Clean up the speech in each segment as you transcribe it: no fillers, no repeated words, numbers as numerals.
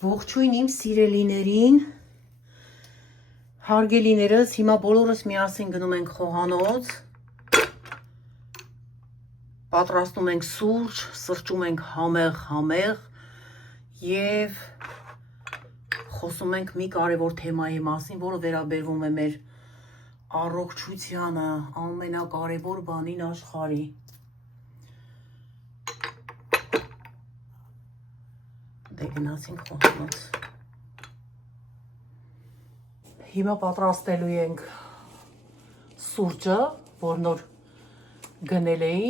Ողջույն իմ սիրելիներին, հարգելիներս, հիմա բոլորս միասին գնում ենք խոհանոց, պատրաստում ենք սուրճ, սրճում ենք համեղ և խոսում ենք մի կարևոր թեմայի մասին, որը վերաբերվում է մեր առողջությանը, ամենակարևոր բանին աշխարհի։ Դե գնացինք խոհանոց։ Հիմա պատրաստելու ենք սուրճը, որ նոր գնել էի,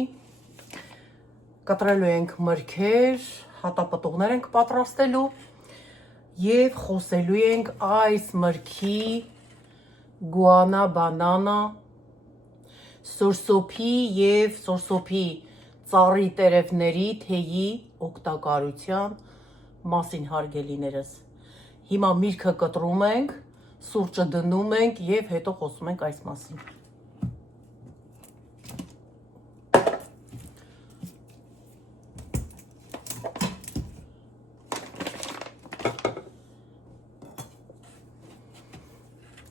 կտրելու ենք մրգեր, հատապտուղներ ենք պատրաստելու և խոսելու ենք այս մրգի գուանա բանանա, սորսոփի և սորսոփի ծառի տերևների թեյի օգտակարության մասին, հարգելիներս։ Հիմա միրգը կտրում ենք, սուրճը դնում ենք և հետո խոսում ենք այս մասին։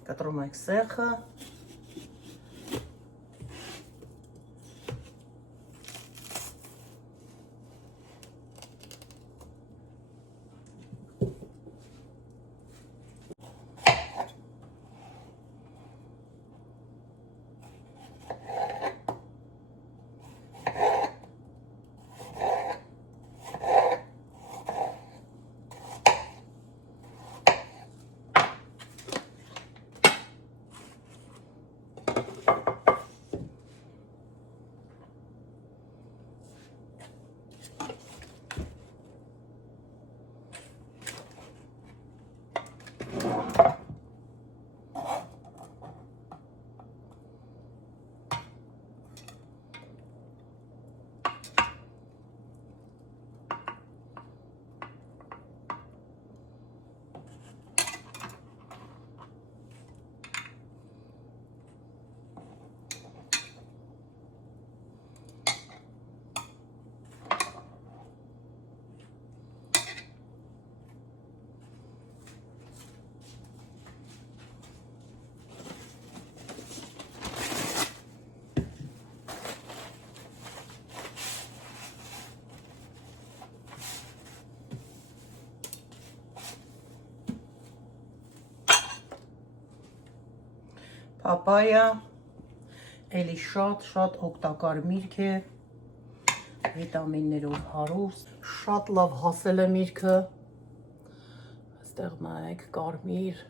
Կտրում ենք սեխը։ Պապայա, էլի շատ օգտակար միրգ է, վիտամիններով հարուստ, շատ լավ հասել է միրգը, այստեղ նայեք, կարմիր,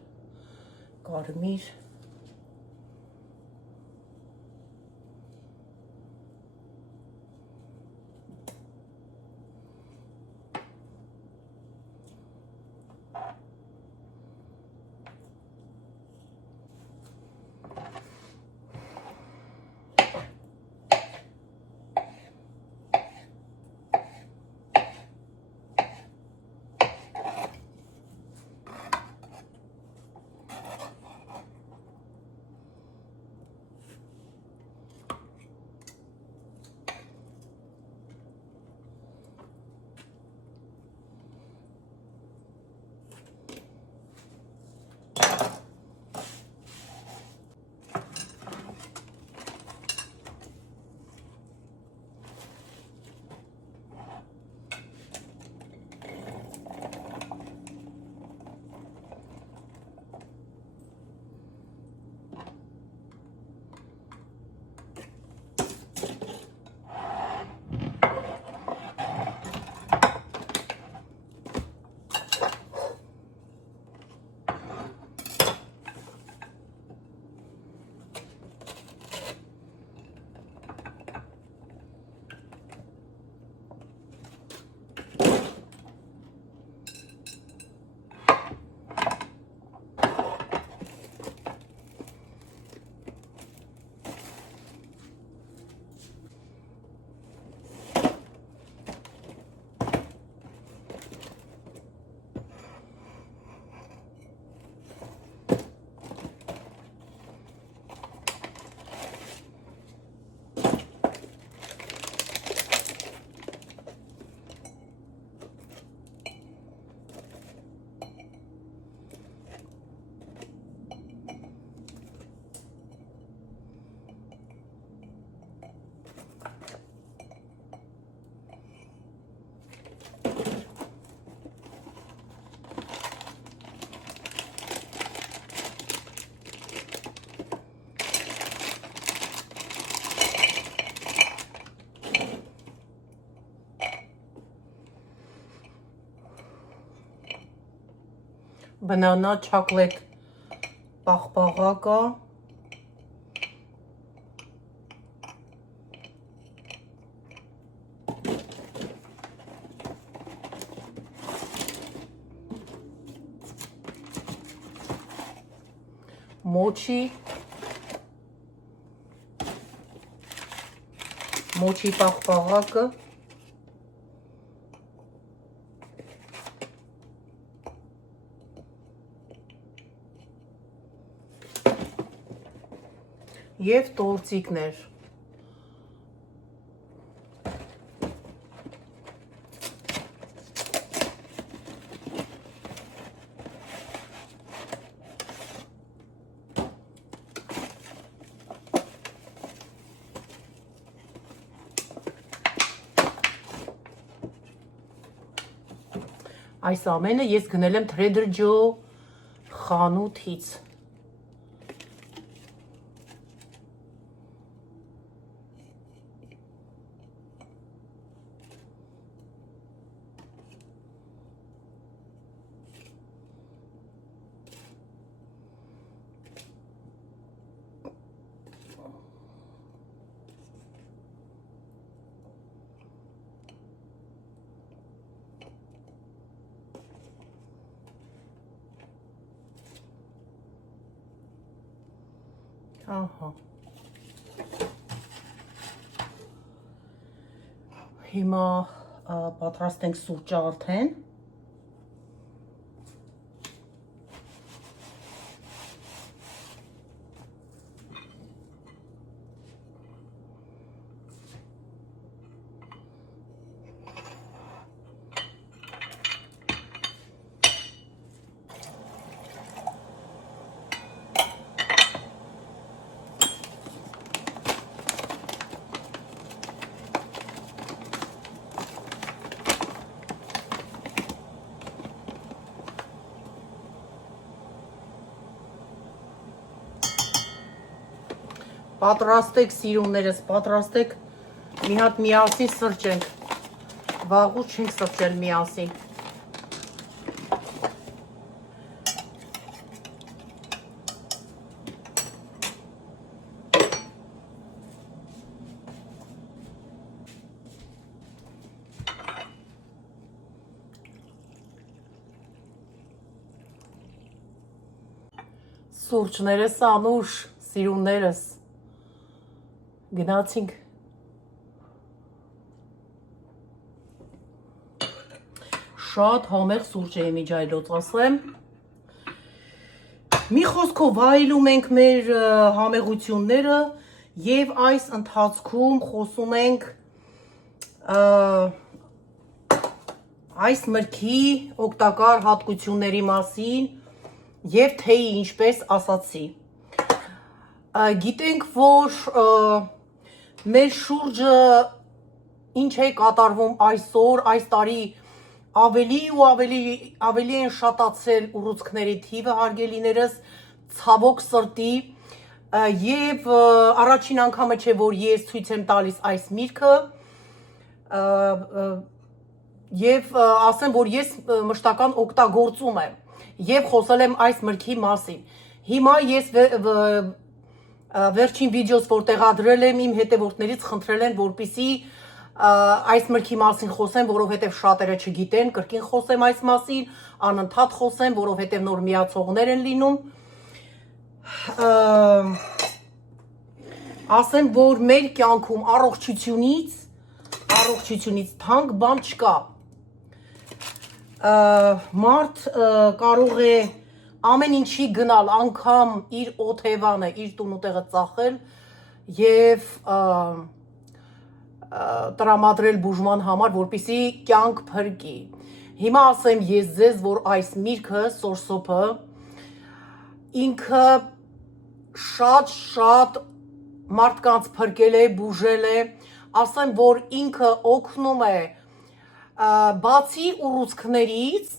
Բնանա չոկոլետ պաղպաղակա, մոչի պաղպաղակը, և տորտիկներ։ Այս ամենը ես գնել եմ Trader Joe խանութից։ Ահա։ Հիմա պատրաստենք սուրճը արդեն։ Պատրաստեք սիրուններս, պատրաստեք, մի հատ միասին սրճենք, վաղուց չենք սրճել միասին։ Սուրճներս անուշ, սիրուններս, գնացինք շատ համեղ սուրճ է միջայլոց ասեմ։ Մի խոսքով վայելում ենք մեր համեղությունները և այս ընթացքում խոսում ենք այս մրգի օգտակար հատկությունների մասին և թեյի ինչպես ասացի։ Գիտենք, որ մեր շուրջը ինչ է կատարվում այսօր, այս տարի ավելի ու ավելի են շատացել ուռուցքների թիվը հարգելիներս, ցավոք սրտի, և առաջին անգամը չէ, որ ես ցույց եմ տալիս այս միրգը, և ասեմ, որ ես մշտական օգտագործում եմ և խոսել եմ այս մրգի մասին։ Հիմա ես վերջին վիդեոս, որ տեղադրել եմ, իմ հետևորդներից խնդրել են, որպեսզի այս մրգի մասին խոսեմ, որովհետև շատերը չգիտեն, կրկին խոսեմ այս մասին, անընդհատ խոսեմ, որովհետև նոր միացողներ են լինում։ Ասեմ, որ մեր կյանքում առողջությունից թանկ բան չկա։ Մարդ կարող է ամեն ինչի գնալ, անգամ իր օթևանը, իր տունուտեղը ծախել և տրամադրել բուժման համար, որպեսզի կյանք փրկի։ Հիմա ասեմ ես ձեզ, որ այս միրգը, սորսոփը, ինքը շատ մարդկանց փրկել է, բուժել է, ասեմ, որ ինքը օգնում է բացի ուռուցքներից,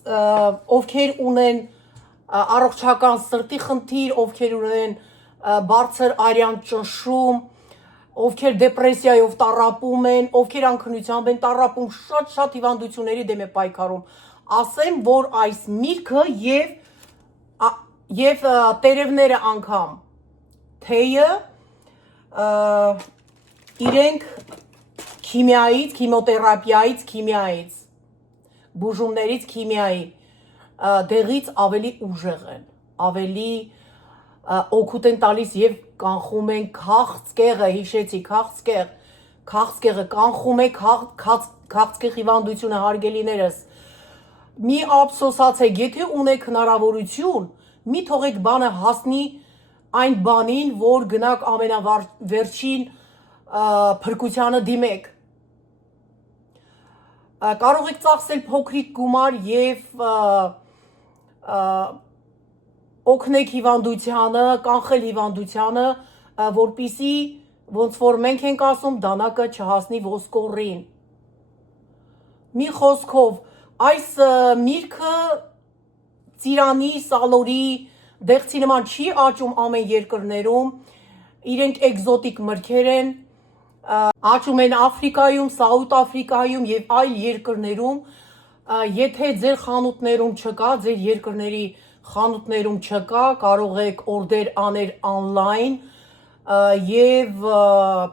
ովքեր ունեն առողջական սրտի խնդիր, ովքեր ունեն բարձր արյան ճնշում, ովքեր դեպրեսիայով տառապում են, ովքեր անքնությամբ են տառապում, շատ հիվանդությունների դեմ է պայքարում։ Ասեմ, որ այս միրգը և Եվ տերևները անգամ թեյը իրենք քիմիայից, քիմոթերապիայից, քիմիայից, բուժումներից, քիմիայի դեղից ավելի ուժեղ են, ավելի օգուտ են տալիս եւ կանխում են քաղցկեղը, հիշեցի, քաղցկեղը կանխում է քաղցկեղ հիվանդությունը հարգելիներս։ Մի ափսոսացեք, եթե ունեք հնարավորություն, մի թողեք բանը հասնի այն բանին, որ գնաք ամենավերջին փրկությանը դիմեք։ Կարող եք ծախսել փոքրիկ գումար եւ օգնեք հիվանդությանը, կանխել հիվանդությանը, որպիսի ոնց որ մենք ենք ասում, դանակը չհասնի ոսկորին։ Մի խոսքով, այս միրգը ծիրանի, սալորի, դեղցի նման չի աճում ամեն երկրներում, իրենք էկզոտիկ մրգեր են, աճում են Աֆրիկայում, Սաուտ Աֆրիկայում եւ այլ երկրներում, եթե ձեր խանութներում չկա, ձեր երկրների խանութներում չկա, կարող եք օրդեր անել online եւ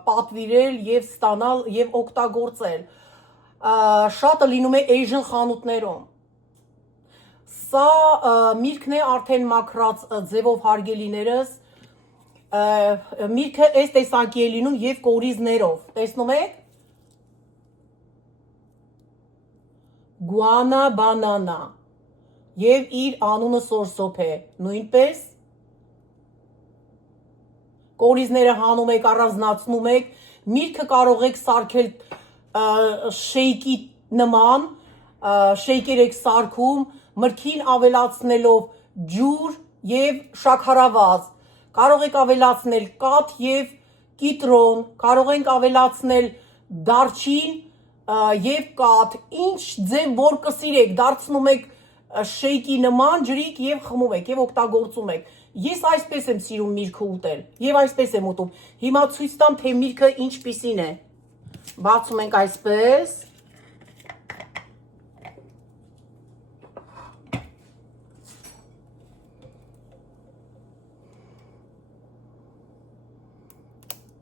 պատվիրել եւ ստանալ եւ օգտագործել։ Շատը լինում է Asian խանութներում։ Սա միրգն է արդեն մաքրած ձևով հարգելիներս, միրգը այս տեսակի է լինում եւ կորիզներով, տեսնում եք։ Guana banana եւ իր անունը սորսոփ է, նույնպես կորիզները հանում եք, առանձնացնում եք, միրգը կարող եք սարքել շեյկի նման, շեյկեր եք սարքում, մրգին ավելացնելով ջուր եւ շաքարավազ, կարող եք ավելացնել կաթ եւ կիտրոն, կարող ենք ավելացնել դարչին եւ կաթ, ինչ ձև որ կսիրեք, դարձնում եք շեյկի նման, ջրիկ եւ խմում եք եւ օգտագործում եք։ Ես այսպես եմ սիրում միրգը ուտել եւ այսպես եմ ուտում։ Հիմա ցույց տամ, թե միրգը ինչպիսին է։ Բացում ենք այսպես։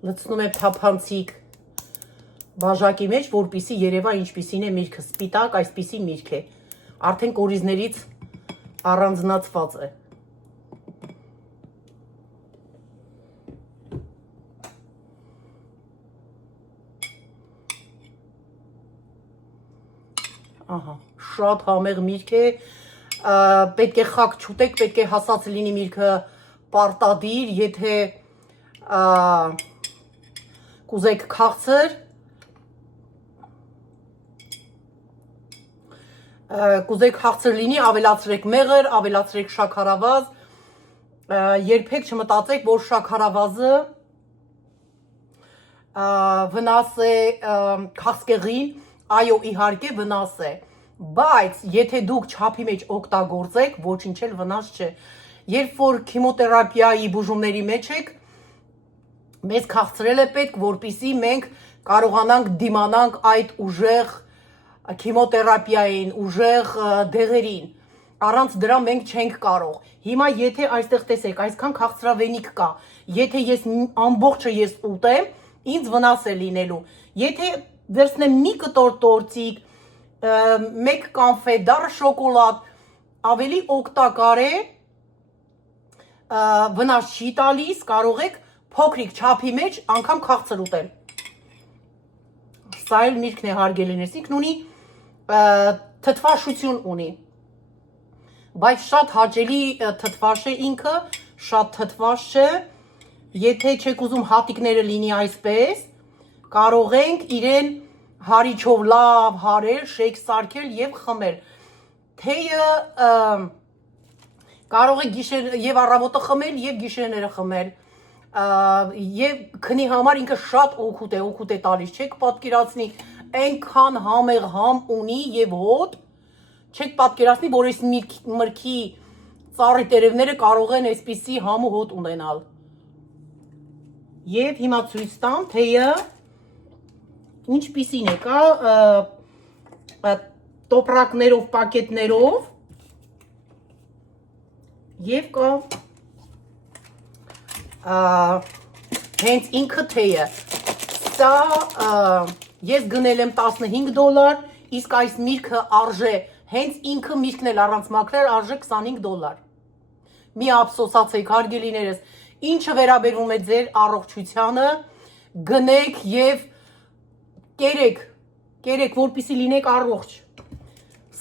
Լցնում եմ թափանցիկ բաժակի մեջ, որպիսի երևա ինչպիսին է միրգը, սպիտակ այսպիսի միրգ է, արդեն կորիզներից առանձնացված է։ Ահա, շատ համեղ միրգ է, պետք է խաք չուտեք, պետք է հասած լինի միրգը պարտադիր, եթե կուզեք քաղցր, լինի, ավելացրեք մեղր, ավելացրեք շաքարավազ, երբեք չմտածեք, որ շաքարավազը վնաս է քաղցկեղին, այո, իհարկե վնաս է, բայց եթե դուք չափի մեջ օգտագործեք, ոչինչ էլ վնաս չէ։ Երբ որ քիմոթերապիայի բուժումների մեջ եք, մեզ քաղցրել է պետք, որպիսի մենք կարողանանք դիմանանք այդ ուժեղ քիմոթերապիային, ուժեղ դեղերին։ Առանց դրա մենք չենք կարող։ Հիմա եթե այստեղ տեսեք, այսքան քաղցրավենիք կա, եթե ես ամբողջը ես ուտեմ, ինձ վնաս է լինելու։ Եթե վերցնեմ մի կտոր տորտիկ, մեկ կանֆետ, դառը շոկոլադ, ավելի օգտակար է, վնաս չի տալիս, կարող եք փոքրիկ չափի մեջ անգամ քաղցր ուտել։ Սա էլ միրգն է հարգելիներս, ինքն ունի թթվաշություն ունի, բայց շատ հաճելի թթվաշ է ինքը, շատ թթվաշ չէ, եթե չեք ուզում հատիկները լինի այսպես, կարող ենք իրեն հարիչով լավ հարել, շեյք սարքել եւ խմել։ Թեյը կարող եք գիշեր եւ առավոտը խմել եւ գիշերները խմել։ Եվ քնի համար ինքը շատ օգուտ է տալիս, չեք պատկերացնի, այնքան համեղ համ ունի եւ հոտ, չեք պատկերացնի, որ այս մրգի ծառի տերևները կարող են այսպիսի համ ու հոտ ունենալ։ Եվ հիմա ցույց տամ թեյը ինչպիսին է, կա տոպրակներով, պակետներով, Եվ կա հենց ինքը թեյը։ Սա ես գնել եմ $15, իսկ այս միրգը արժե, հենց ինքը միրգն էլ առանց մաքրել արժե $25։ Մի ափսոսացեք հարգելիներս, ինչը վերաբերվում է ձեր առողջությանը, գնեք եւ կերեք, որպեսզի լինեք առողջ։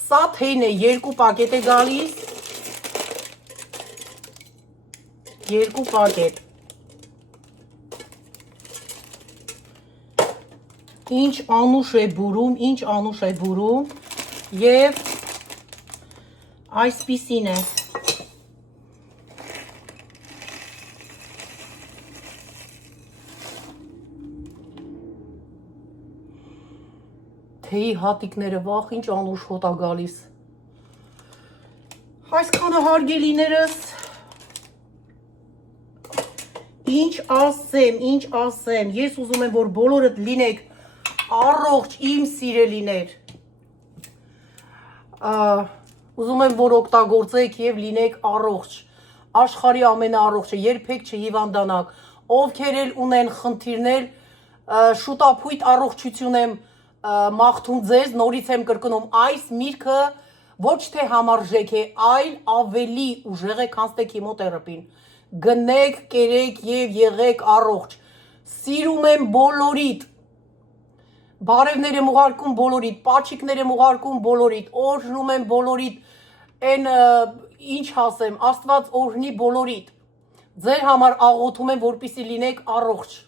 Սա թեյն է 2 պակետ է գալիս, 2 պակետ։ Ինչ անուշ է բուրում, եւ այսպիսին է։ Թեյի հատիկները վախ, ինչ անուշ հոտ է գալիս։ Այսքանը հարգելիներս, ինչ ասեմ, ես ուզում եմ, որ բոլորդ լինեք առողջ, իմ սիրելիներ, ուզում եմ, որ օգտագործեք եւ լինեք առողջ, աշխարհի ամենաառողջը, երբեք չհիվանդանաք, ովքեր էլ ունեն խնդիրներ, շուտապույտ առողջություն եմ մաղթում ձեզ, նորից եմ կրկնում, այս միրգը ոչ թե համարժեք է, այլ ավելի ուժեղ է, քան թե քիմոթերապին։ Գնեք, կերեք եւ եղեք առողջ։ Սիրում եմ բոլորիդ։ Բարևներ եմ ուղարկում բոլորիդ, պաչիկներ եմ ուղարկում բոլորիդ, օրհնում եմ բոլորիդ, այն ինչ ասեմ, Աստված օրհնի բոլորիդ։ Ձեր համար աղոթում եմ, որպեսզի լինեք առողջ։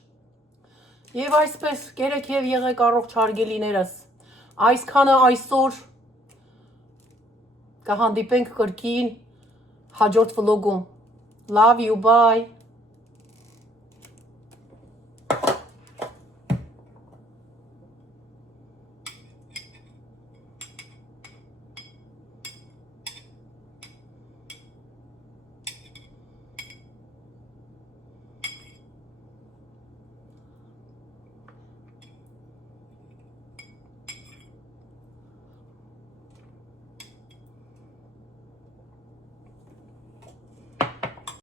Եվ այսպես կերեք եւ եղեք առողջ հարգելիներս։ Այսքանը այսօր կհանդիպենք կրկին հաջորդ վլոգում։ Love you, bye.